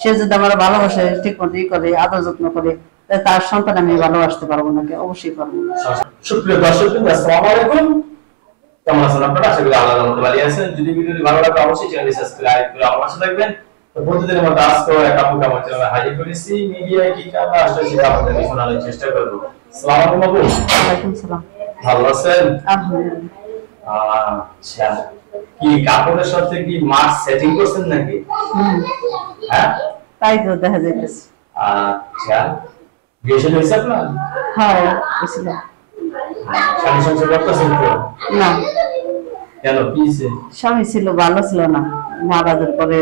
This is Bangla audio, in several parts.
সে যদি আমার ভালোবাসে ঠিক মতো করে আদর যত্ন করে তার সন্তান আমি ভালোবাসতে পারবো নাকি? অবশ্যই পারবো। সুপ্রিয় দর্শক, আসসালামু আলাইকুম। কেমন আছেন আপনারা? আশা করি আল্লাহর রহমতে ভালো আছেন। যদি ভিডিওটি ভালো লাগে অবশ্যই চ্যানেলটি সাবস্ক্রাইব করে আমার পাশে থাকবেন। তো প্রতিদিনের মতো আজকে এক আপুকে আমার চ্যানেলে হাজির করেছি। মিডিয়ায় কি কাজ আসলে সেটা আপনাদের শোনানোর চেষ্টা করব। আসসালামু আলাইকুম আপু। ওয়ালাইকুম সালাম। ভালো আছেন? আলহামদুলিল্লাহ। আচ্ছা, কি কাপড়ের সাথে কি মাস্ক সেটিং করছেন নাকি? হ্যাঁ, তাই তো দেখা যাইতেছে। আচ্ছা, বিয়ে শাদী হয়েছে আপনার? হ্যাঁ হয়েছিল। স্বামী সংসার করতেছেন তো? না, কেন, কি হয়েছে? স্বামী ছিল, ভালো ছিল না। মারা যাওয়ার পরে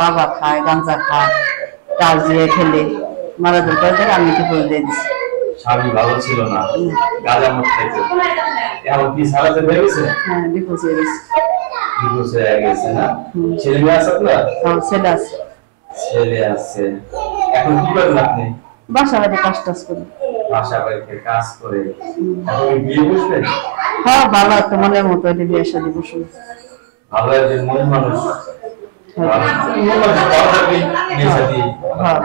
বাবা খায়, গাঞ্জা খায়, টার দিয়ে খেলে মারা যাওয়ার পরে আমি ডিভোর্স দিয়ে দিচ্ছি। স্বামী ভালো ছিল না, গাঁজা মদ খাইতো, এখন কি সারাতে হয়ে গেছে? হ্যাঁ, ডিভোর্স হয়ে গেছে। ডিভোর্স হয়ে গেছে না? ছেলে মেয়ে আছে আপনার? হ্যাঁ, ছেলে আছে। ছেলে আছে। এখন কি করেন আপনি? বাসা বাড়ি কাজ টাজ করি। বাসা বাড়িতে কাজ করে। এখন কি বিয়ে বসবেন? হ্যাঁ, ভালো একটা মনের মতো হলে বিয়ে শাদী বসবো। ভালো একজন মনের মানুষ। মনের মানুষ ভালো থাকলে বিয়ে শাদী। হ্যাঁ।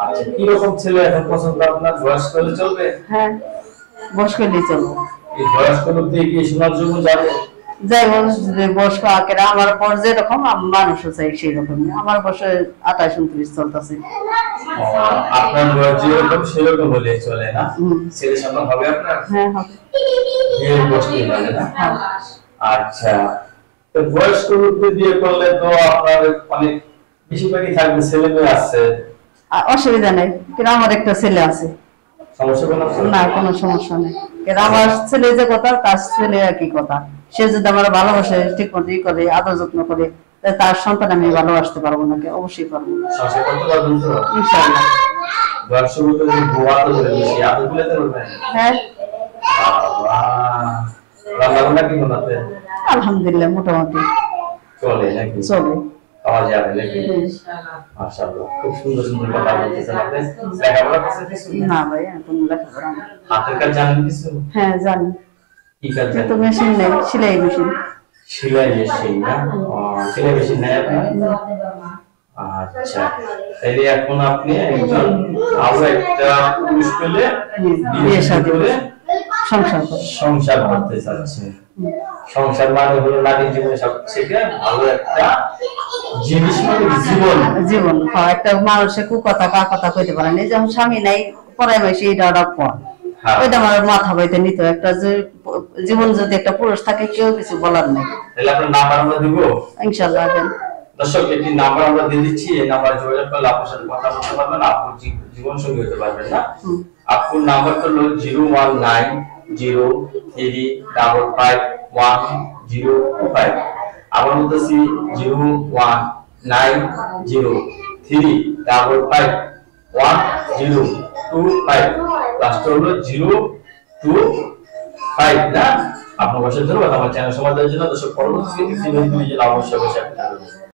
আচ্ছা, কিরকম ছেলে এখন পছন্দ আপনার? বয়স্ক হলে চলবে? হ্যাঁ, বয়স করলেই চলবো। এই বয়স্ক লোকদের কি শোনার জন্য যাবে? যাই বলুন, বয়স্ক আঁকেরা আমার পর যেরকম মানুষও চাই সেই রকমই। আমার বয়সে 28-29 চলতেছে। আপনার বয়স যেরকম সেরকম হলে চলে না? ছেলে সন্তান হবে আপনার? হ্যাঁ, হবে। বিয়ের বসতে হবে না? আচ্ছা, তো বয়স্ক লোকদের বিয়ে করলে তো আপনার অনেক বেশিরভাগই থাকবে, ছেলে মেয়ে আছে, অসুবিধা নেই, কিন্তু আমার একটা ছেলে আছে। সমস্যা কোনো না, কোনো সমস্যা নেই। কিন্তু আমার ছেলে যে কথা, তার ছেলে একই কথা। সে যদি আমার ভালোবাসে ঠিক মতো করে আদর যত্ন করে তার সন্তান আমি ভালোবাসতে পারবো নাকি? অবশ্যই পারবো। সংসার করতে পারবেন তো ইনশাআল্লাহ। বয়স্ক লোকদের যদি বুয়া তো ধরে বেশি আদর দিলে তো পারবেন। হ্যাঁ। রান্না বান্না কি বানাতে? আলহামদুলিল্লাহ, মোটামুটি চলে নাকি? চলে। খাওয়া যাবে নাকি? মাশাআল্লাহ, খুব সুন্দর সুন্দর কথা বলতেছেন আপনি। লেখাপড়া করছেন কিছু? না ভাই, এখন লেখাপড়া না। হাতের কাজ জানেন কিছু? হ্যাঁ, জানি। কি কাজ কিন্তু জানেন? মেশিন নেই, সেলাই মেশিন। সেলাই মেশিন না? সেলাই মেশিন নেই আপনার? আচ্ছা, তাহলে এখন আপনি একজন ভালো একটা পুরুষ পেলে বিয়ে শাদী করে সংসার করতে চাচ্ছেন। সংসার মানে হলো নারীর জীবনে সবথেকে ভালো একটা জিনিস, মানে জীবন। জীবন একটা মানুষের কুকথা কা কথা কইতে পারে না। যেমন স্বামী নাই, পরাই মাসে এটা ওটা পর, ওইটা আমার মাথা বাইতে নিত। একটা যে জীবন যদি একটা পুরুষ থাকে, কেউ কিছু বলার নেই। তাহলে আপনার নাম্বার আমরা দিব ইনশাআল্লাহ দেন। দর্শক, একটি নাম্বার আমরা দিয়ে দিচ্ছি। এই নাম্বার যোগাযোগ করলে আপনার সাথে কথা বলতে পারবেন, আপনার জীবন সঙ্গী হতে পারবেন না? আপনার নাম্বারটা হলো 01903555105। আবার বলতেছি 01903551025, লাস্টটা হলো 025 না? আপনার বয়সের ধন্যবাদ আমার চ্যানেল সমাজের জন্য। দর্শক, পরবর্তী অবশ্যই